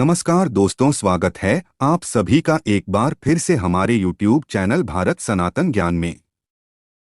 नमस्कार दोस्तों, स्वागत है आप सभी का एक बार फिर से हमारे YouTube चैनल भारत सनातन ज्ञान में।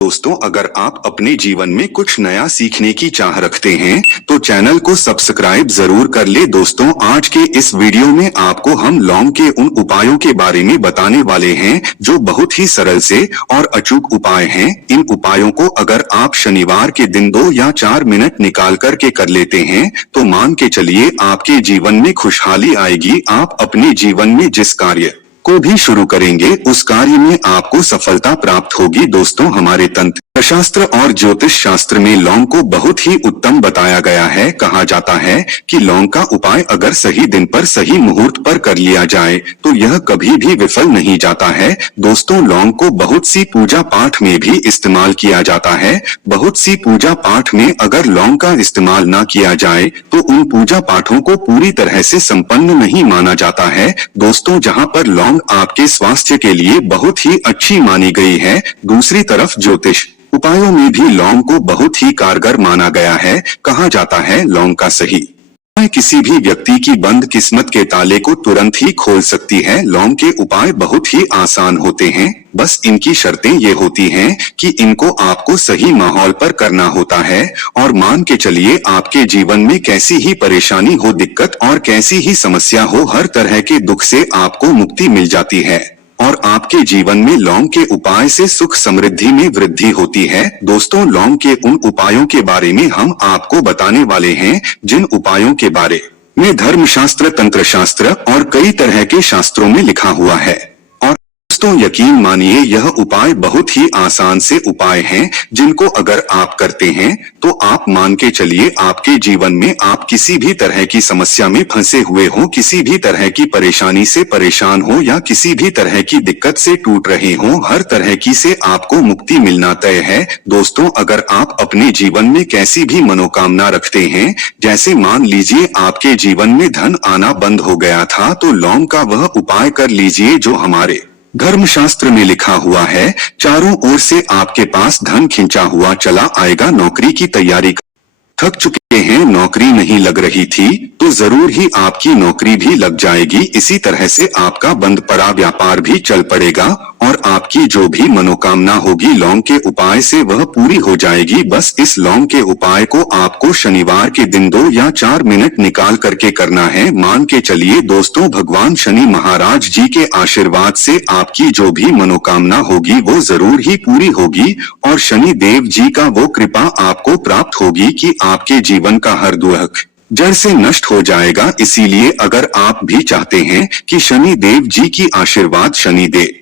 दोस्तों, अगर आप अपने जीवन में कुछ नया सीखने की चाह रखते हैं तो चैनल को सब्सक्राइब जरूर कर ले। दोस्तों, आज के इस वीडियो में आपको हम लौंग के उन उपायों के बारे में बताने वाले हैं जो बहुत ही सरल से और अचूक उपाय हैं। इन उपायों को अगर आप शनिवार के दिन 2 या 4 मिनट निकाल करके कर लेते हैं तो मान के चलिए आपके जीवन में खुशहाली आएगी। आप अपने जीवन में जिस कार्य को भी शुरू करेंगे उस कार्य में आपको सफलता प्राप्त होगी। दोस्तों, हमारे तंत्र शास्त्र और ज्योतिष शास्त्र में लौंग को बहुत ही उत्तम बताया गया है। कहा जाता है कि लौंग का उपाय अगर सही दिन पर सही मुहूर्त पर कर लिया जाए तो यह कभी भी विफल नहीं जाता है। दोस्तों, लौंग को बहुत सी पूजा पाठ में भी इस्तेमाल किया जाता है। बहुत सी पूजा पाठ में अगर लौंग का इस्तेमाल ना किया जाए तो उन पूजा पाठों को पूरी तरह से संपन्न नहीं माना जाता है। दोस्तों, जहाँ पर लौंग आपके स्वास्थ्य के लिए बहुत ही अच्छी मानी गई है, दूसरी तरफ ज्योतिष उपायों में भी लौंग को बहुत ही कारगर माना गया है। कहा जाता है लौंग का सही उपाय किसी भी व्यक्ति की बंद किस्मत के ताले को तुरंत ही खोल सकती है। लौंग के उपाय बहुत ही आसान होते हैं, बस इनकी शर्तें ये होती हैं कि इनको आपको सही माहौल पर करना होता है। और मान के चलिए आपके जीवन में कैसी ही परेशानी हो, दिक्कत और कैसी ही समस्या हो, हर तरह के दुख से आपको मुक्ति मिल जाती है और आपके जीवन में लौंग के उपाय से सुख समृद्धि में वृद्धि होती है। दोस्तों, लौंग के उन उपायों के बारे में हम आपको बताने वाले हैं जिन उपायों के बारे में धर्मशास्त्र, तंत्र शास्त्र और कई तरह के शास्त्रों में लिखा हुआ है। और दोस्तों, यकीन मानिए यह उपाय बहुत ही आसान से उपाय हैं जिनको अगर आप करते हैं तो आप मान के चलिए आपके जीवन में आप किसी भी तरह की समस्या में फंसे हुए हो, किसी भी तरह की परेशानी से परेशान हो या किसी भी तरह की दिक्कत से टूट रहे हो, हर तरह की से आपको मुक्ति मिलना तय है। दोस्तों, अगर आप अपने जीवन में कैसी भी मनोकामना रखते हैं, जैसे मान लीजिए आपके जीवन में धन आना बंद हो गया था, तो लौंग का वह उपाय कर लीजिए जो हमारे धर्मशास्त्र में लिखा हुआ है। चारों ओर से आपके पास धन खिंचा हुआ चला आएगा। नौकरी की तैयारी थक चुके हैं, नौकरी नहीं लग रही थी तो जरूर ही आपकी नौकरी भी लग जाएगी। इसी तरह से आपका बंद पड़ा व्यापार भी चल पड़ेगा और आपकी जो भी मनोकामना होगी लौंग के उपाय से वह पूरी हो जाएगी। बस इस लौंग के उपाय को आपको शनिवार के दिन 2 या 4 मिनट निकाल करके करना है। मान के चलिए दोस्तों, भगवान शनि महाराज जी के आशीर्वाद से आपकी जो भी मनोकामना होगी वो जरूर ही पूरी होगी और शनि देव जी का वो कृपा आपको प्राप्त होगी कि आपके जीवन का हर दुख जड़ से नष्ट हो जाएगा। इसीलिए अगर आप भी चाहते हैं कि शनि देव जी की आशीर्वाद, शनि देव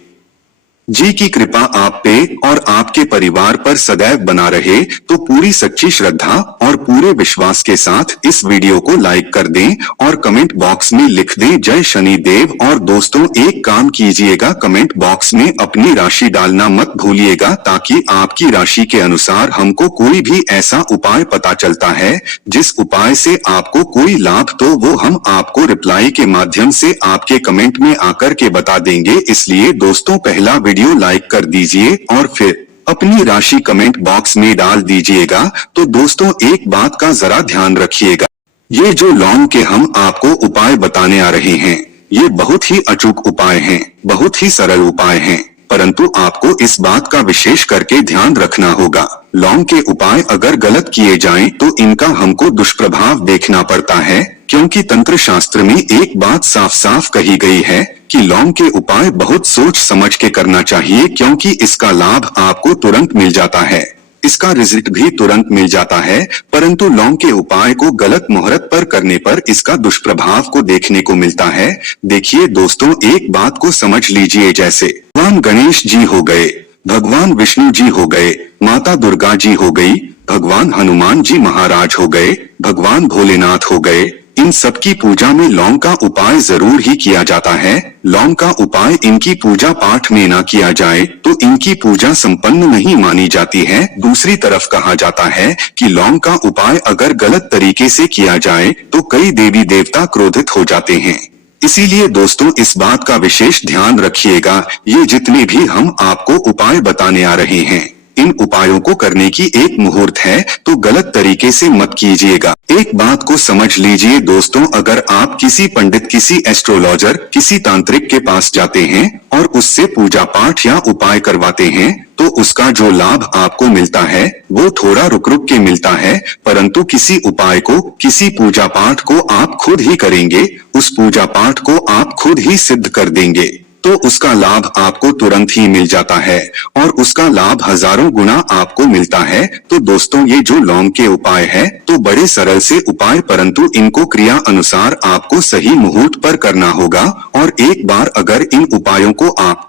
जी की कृपा आप पे और आपके परिवार पर सदैव बना रहे, तो पूरी सच्ची श्रद्धा और पूरे विश्वास के साथ इस वीडियो को लाइक कर दें और कमेंट बॉक्स में लिख दें जय शनि देव। और दोस्तों, एक काम कीजिएगा, कमेंट बॉक्स में अपनी राशि डालना मत भूलिएगा, ताकि आपकी राशि के अनुसार हमको कोई भी ऐसा उपाय पता चलता है जिस उपाय से आपको कोई लाभ, तो वो हम आपको रिप्लाई के माध्यम से आपके कमेंट में आकर के बता देंगे। इसलिए दोस्तों, पहला वीडियो लाइक कर दीजिए और फिर अपनी राशि कमेंट बॉक्स में डाल दीजिएगा। तो दोस्तों, एक बात का जरा ध्यान रखिएगा, ये जो लौंग के हम आपको उपाय बताने आ रहे हैं ये बहुत ही अचूक उपाय हैं, बहुत ही सरल उपाय हैं, परंतु आपको इस बात का विशेष करके ध्यान रखना होगा। लौंग के उपाय अगर गलत किए जाएं तो इनका हमको दुष्प्रभाव देखना पड़ता है, क्योंकि तंत्र शास्त्र में एक बात साफ साफ कही गई है कि लौंग के उपाय बहुत सोच समझ के करना चाहिए, क्योंकि इसका लाभ आपको तुरंत मिल जाता है, इसका रिजल्ट भी तुरंत मिल जाता है, परंतु लौंग के उपाय को गलत मुहूर्त पर करने पर इसका दुष्प्रभाव को देखने को मिलता है। देखिए दोस्तों, एक बात को समझ लीजिए, जैसे भगवान गणेश जी हो गए, भगवान विष्णु जी हो गए, माता दुर्गा जी हो गई, भगवान हनुमान जी महाराज हो गए, भगवान भोलेनाथ हो गए, इन सबकी पूजा में लौंग का उपाय जरूर ही किया जाता है। लौंग का उपाय इनकी पूजा पाठ में ना किया जाए तो इनकी पूजा संपन्न नहीं मानी जाती है। दूसरी तरफ कहा जाता है कि लौंग का उपाय अगर गलत तरीके से किया जाए तो कई देवी देवता क्रोधित हो जाते हैं। इसीलिए दोस्तों, इस बात का विशेष ध्यान रखिएगा। ये जितने भी हम आपको उपाय बताने आ रहे हैं इन उपायों को करने की एक मुहूर्त है, तो गलत तरीके से मत कीजिएगा। एक बात को समझ लीजिए दोस्तों, अगर आप किसी पंडित, किसी एस्ट्रोलॉजर, किसी तांत्रिक के पास जाते हैं और उससे पूजा पाठ या उपाय करवाते हैं, तो उसका जो लाभ आपको मिलता है वो थोड़ा रुक रुक के मिलता है, परंतु किसी उपाय को, किसी पूजा पाठ को आप खुद ही करेंगे, उस पूजा पाठ को आप खुद ही सिद्ध कर देंगे, तो उसका लाभ आपको तुरंत ही मिल जाता है और उसका लाभ हजारों गुना आपको मिलता है। तो दोस्तों, ये जो लौंग के उपाय है तो बड़े सरल से उपाय, परंतु इनको क्रिया अनुसार आपको सही मुहूर्त पर करना होगा। और एक बार अगर इन उपायों को आप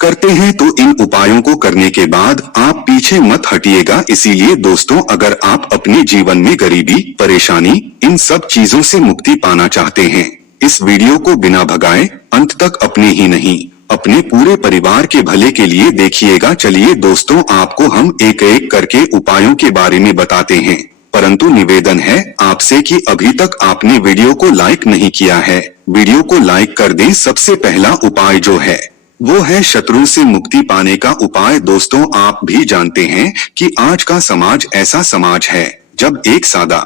करते हैं तो इन उपायों को करने के बाद आप पीछे मत हटिएगा। इसीलिए दोस्तों, अगर आप अपने जीवन में गरीबी, परेशानी, इन सब चीजों से मुक्ति पाना चाहते हैं, इस वीडियो को बिना भगाए अंत तक अपने ही नहीं, अपने पूरे परिवार के भले के लिए देखिएगा। चलिए दोस्तों, आपको हम एक एक करके उपायों के बारे में बताते हैं, परंतु निवेदन है आपसे कि अभी तक आपने वीडियो को लाइक नहीं किया है, वीडियो को लाइक कर दें। सबसे पहला उपाय जो है वो है शत्रु से मुक्ति पाने का उपाय। दोस्तों, आप भी जानते हैं कि आज का समाज ऐसा समाज है जब एक सादा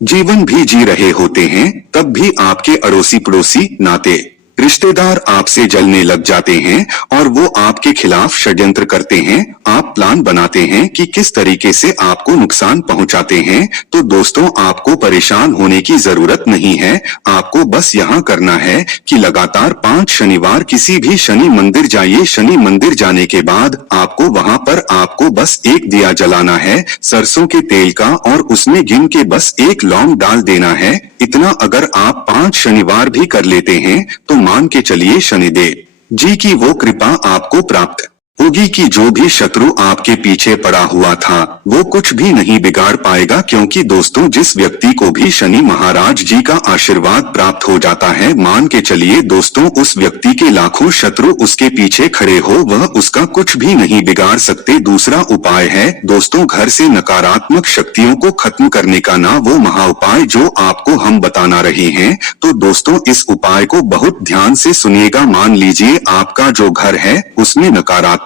जीवन भी जी रहे होते हैं, तब भी आपके अड़ोसी पड़ोसी, नाते रिश्तेदार आपसे जलने लग जाते हैं और वो आपके खिलाफ षड्यंत्र करते हैं। आप प्लान बनाते हैं कि किस तरीके से आपको नुकसान पहुंचाते हैं। तो दोस्तों, आपको परेशान होने की जरूरत नहीं है। आपको बस यहाँ करना है कि लगातार 5 शनिवार किसी भी शनि मंदिर जाइए। शनि मंदिर जाने के बाद आपको वहाँ पर आपको बस एक दिया जलाना है सरसों के तेल का, और उसमें गिन के बस एक लौंग डाल देना है। इतना अगर आप 5 शनिवार भी कर लेते हैं तो मान के चलिए शनिदेव जी की वो कृपा आपको प्राप्त होगी कि जो भी शत्रु आपके पीछे पड़ा हुआ था वो कुछ भी नहीं बिगाड़ पाएगा। क्योंकि दोस्तों, जिस व्यक्ति को भी शनि महाराज जी का आशीर्वाद प्राप्त हो जाता है, मान के चलिए दोस्तों, उस व्यक्ति के लाखों शत्रु उसके पीछे खड़े हो, वह उसका कुछ भी नहीं बिगाड़ सकते। दूसरा उपाय है दोस्तों, घर से नकारात्मक शक्तियों को खत्म करने का ना वो महा उपाय जो आपको हम बताना रहे हैं। तो दोस्तों, इस उपाय को बहुत ध्यान से सुनिएगा। मान लीजिए आपका जो घर है उसमें नकारात्मक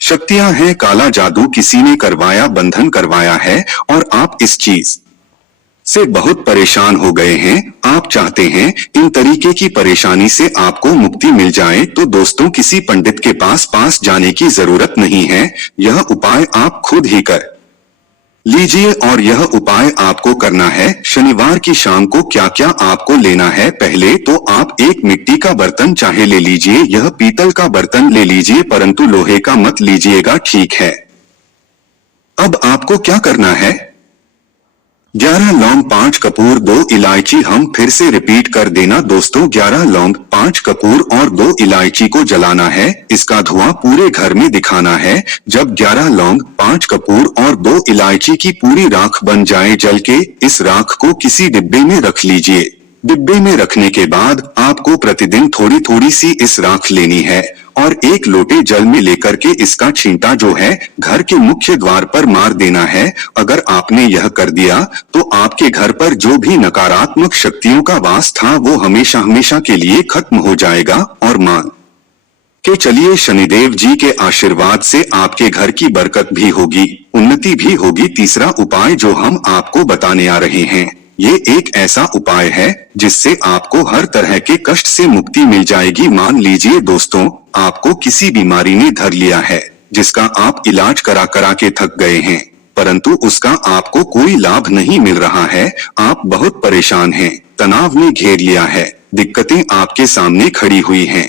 शक्तियां हैं, काला जादू किसी ने करवाया, बंधन करवाया है और आप इस चीज से बहुत परेशान हो गए हैं। आप चाहते हैं इन तरीके की परेशानी से आपको मुक्ति मिल जाए, तो दोस्तों, किसी पंडित के पास जाने की जरूरत नहीं है। यह उपाय आप खुद ही कर लीजिए। और यह उपाय आपको करना है शनिवार की शाम को। क्या क्या आपको लेना है? पहले तो आप एक मिट्टी का बर्तन चाहे ले लीजिए, यह पीतल का बर्तन ले लीजिए, परंतु लोहे का मत लीजिएगा, ठीक है। अब आपको क्या करना है? 11 लौंग, 5 कपूर, 2 इलायची। हम फिर से रिपीट कर देना दोस्तों, 11 लौंग, 5 कपूर और 2 इलायची को जलाना है। इसका धुआं पूरे घर में दिखाना है। जब 11 लौंग, 5 कपूर और 2 इलायची की पूरी राख बन जाए जल के, इस राख को किसी डिब्बे में रख लीजिए। डिब्बे में रखने के बाद आपको प्रतिदिन थोड़ी थोड़ी सी इस राख लेनी है और एक लोटे जल में लेकर के इसका छींटा जो है घर के मुख्य द्वार पर मार देना है। अगर आपने यह कर दिया तो आपके घर पर जो भी नकारात्मक शक्तियों का वास था वो हमेशा हमेशा के लिए खत्म हो जाएगा। और मान के चलिए शनिदेव जी के आशीर्वाद से आपके घर की बरकत भी होगी, उन्नति भी होगी। तीसरा उपाय जो हम आपको बताने आ रहे हैं, ये एक ऐसा उपाय है जिससे आपको हर तरह के कष्ट से मुक्ति मिल जाएगी। मान लीजिए दोस्तों, आपको किसी बीमारी ने धर लिया है जिसका आप इलाज करा करा के थक गए हैं, परंतु उसका आपको कोई लाभ नहीं मिल रहा है। आप बहुत परेशान हैं, तनाव ने घेर लिया है, दिक्कतें आपके सामने खड़ी हुई हैं।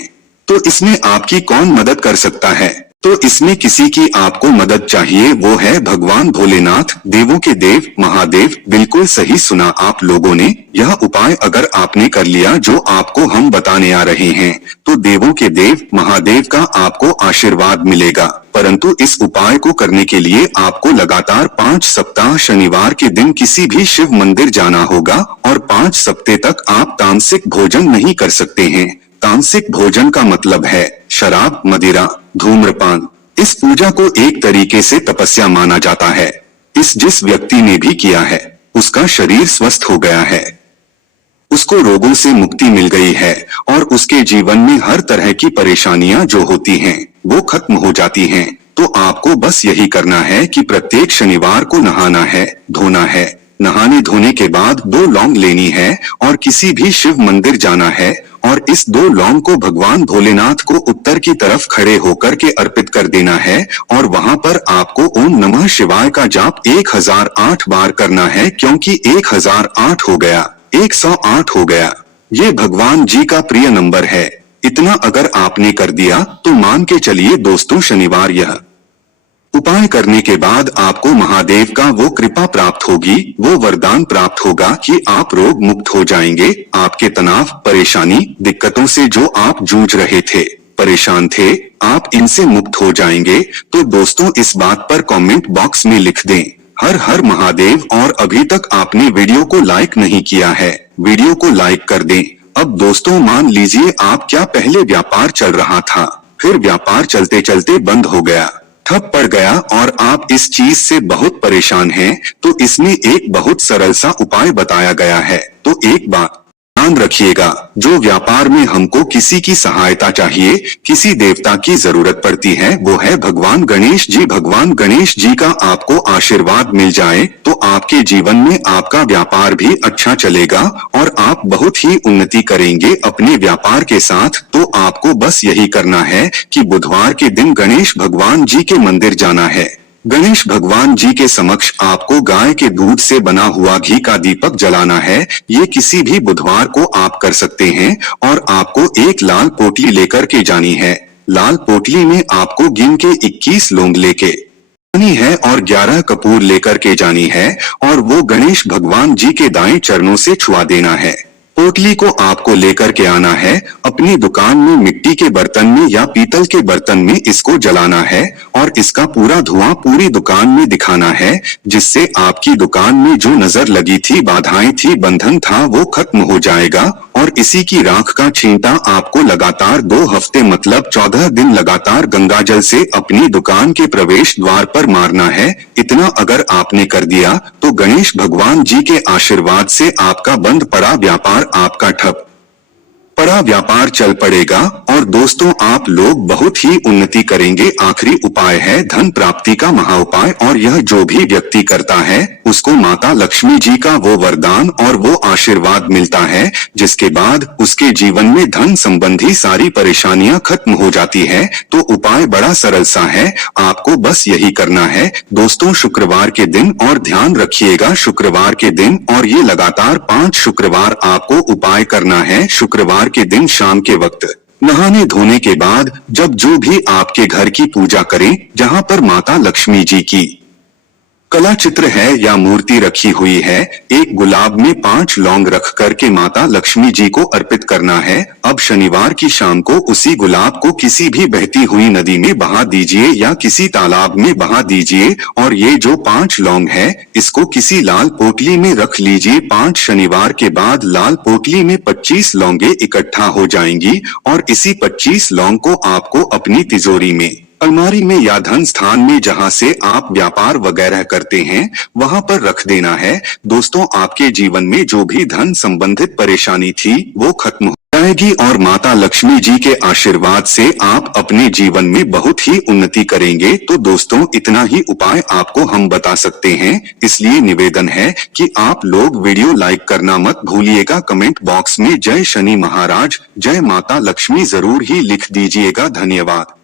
तो इसमें आपकी कौन मदद कर सकता है? तो इसमें किसी की आपको मदद चाहिए, वो है भगवान भोलेनाथ, देवों के देव महादेव। बिल्कुल सही सुना आप लोगों ने। यह उपाय अगर आपने कर लिया जो आपको हम बताने आ रहे हैं, तो देवों के देव महादेव का आपको आशीर्वाद मिलेगा। परंतु इस उपाय को करने के लिए आपको लगातार 5 सप्ताह शनिवार के दिन किसी भी शिव मंदिर जाना होगा और 5 सप्ताह तक आप तामसिक भोजन नहीं कर सकते हैं। तामसिक भोजन का मतलब है शराब, मदिरा, धूम्रपान। इस पूजा को एक तरीके से तपस्या माना जाता है। जिस व्यक्ति ने भी किया है उसका शरीर स्वस्थ हो गया है, उसको रोगों से मुक्ति मिल गई है और उसके जीवन में हर तरह की परेशानियां जो होती हैं वो खत्म हो जाती हैं। तो आपको बस यही करना है कि प्रत्येक शनिवार को नहाना है, धोना है। नहाने धोने के बाद 2 लौंग लेनी है और किसी भी शिव मंदिर जाना है और इस 2 लौंग को भगवान भोलेनाथ को उत्तर की तरफ खड़े होकर के अर्पित कर देना है और वहां पर आपको ओम नमः शिवाय का जाप 1008 बार करना है, क्योंकि 1008 हो गया, 108 हो गया। ये भगवान जी का प्रिय नंबर है। इतना अगर आपने कर दिया तो मान के चलिए दोस्तों, शनिवार यह उपाय करने के बाद आपको महादेव का वो कृपा प्राप्त होगी, वो वरदान प्राप्त होगा कि आप रोग मुक्त हो जाएंगे। आपके तनाव, परेशानी, दिक्कतों से जो आप जूझ रहे थे, परेशान थे, आप इनसे मुक्त हो जाएंगे। तो दोस्तों इस बात पर कमेंट बॉक्स में लिख दें हर हर महादेव। और अभी तक आपने वीडियो को लाइक नहीं किया है, वीडियो को लाइक कर दें। अब दोस्तों मान लीजिए आप क्या पहले व्यापार चल रहा था, फिर व्यापार चलते चलते बंद हो गया, ठप पड़ गया और आप इस चीज से बहुत परेशान हैं, तो इसमें एक बहुत सरल सा उपाय बताया गया है। तो एक बात ध्यान रखिएगा, जो व्यापार में हमको किसी की सहायता चाहिए, किसी देवता की जरूरत पड़ती है, वो है भगवान गणेश जी। भगवान गणेश जी का आपको आशीर्वाद मिल जाए तो आपके जीवन में आपका व्यापार भी अच्छा चलेगा और आप बहुत ही उन्नति करेंगे अपने व्यापार के साथ। तो आपको बस यही करना है कि बुधवार के दिन गणेश भगवान जी के मंदिर जाना है। गणेश भगवान जी के समक्ष आपको गाय के दूध से बना हुआ घी का दीपक जलाना है। ये किसी भी बुधवार को आप कर सकते हैं और आपको एक लाल पोटली लेकर के जानी है। लाल पोटली में आपको गिन के 21 लौंग लेके जानी है और 11 कपूर लेकर के जानी है और वो गणेश भगवान जी के दाएं चरणों से छुआ देना है। पोटली को आपको लेकर के आना है, अपनी दुकान में मिट्टी के बर्तन में या पीतल के बर्तन में इसको जलाना है और इसका पूरा धुआं पूरी दुकान में दिखाना है, जिससे आपकी दुकान में जो नजर लगी थी, बाधाएं थी, बंधन था, वो खत्म हो जाएगा। और इसी की राख का छींटा आपको लगातार 2 हफ्ते मतलब 14 दिन लगातार गंगाजल से अपनी दुकान के प्रवेश द्वार पर मारना है। इतना अगर आपने कर दिया तो गणेश भगवान जी के आशीर्वाद से आपका बंद पड़ा व्यापार, आपका ठप पड़ा व्यापार चल पड़ेगा और दोस्तों आप लोग बहुत ही उन्नति करेंगे। आखिरी उपाय है धन प्राप्ति का महा उपाय, और यह जो भी व्यक्ति करता है उसको माता लक्ष्मी जी का वो वरदान और वो आशीर्वाद मिलता है, जिसके बाद उसके जीवन में धन संबंधी सारी परेशानियां खत्म हो जाती है। तो उपाय बड़ा सरल सा है, आपको बस यही करना है दोस्तों शुक्रवार के दिन। और ध्यान रखिएगा शुक्रवार के दिन, और ये लगातार 5 शुक्रवार आपको उपाय करना है। शुक्रवार के दिन शाम के वक्त नहाने धोने के बाद जब जो भी आपके घर की पूजा करें, जहां पर माता लक्ष्मी जी की कला चित्र है या मूर्ति रखी हुई है, एक गुलाब में 5 लौंग रख करके माता लक्ष्मी जी को अर्पित करना है। अब शनिवार की शाम को उसी गुलाब को किसी भी बहती हुई नदी में बहा दीजिए या किसी तालाब में बहा दीजिए और ये जो 5 लौंग है इसको किसी लाल पोटली में रख लीजिए। 5 शनिवार के बाद लाल पोटली में 25 लौंगे इकट्ठा हो जाएंगी और इसी 25 लौंग को आपको अपनी तिजोरी में, अलमारी में या धन स्थान में जहां से आप व्यापार वगैरह करते हैं वहां पर रख देना है। दोस्तों आपके जीवन में जो भी धन संबंधित परेशानी थी वो खत्म हो जाएगी और माता लक्ष्मी जी के आशीर्वाद से आप अपने जीवन में बहुत ही उन्नति करेंगे। तो दोस्तों इतना ही उपाय आपको हम बता सकते हैं, इसलिए निवेदन है कि आप लोग वीडियो लाइक करना मत भूलिएगा। कमेंट बॉक्स में जय शनि महाराज, जय माता लक्ष्मी जरूर ही लिख दीजिएगा। धन्यवाद।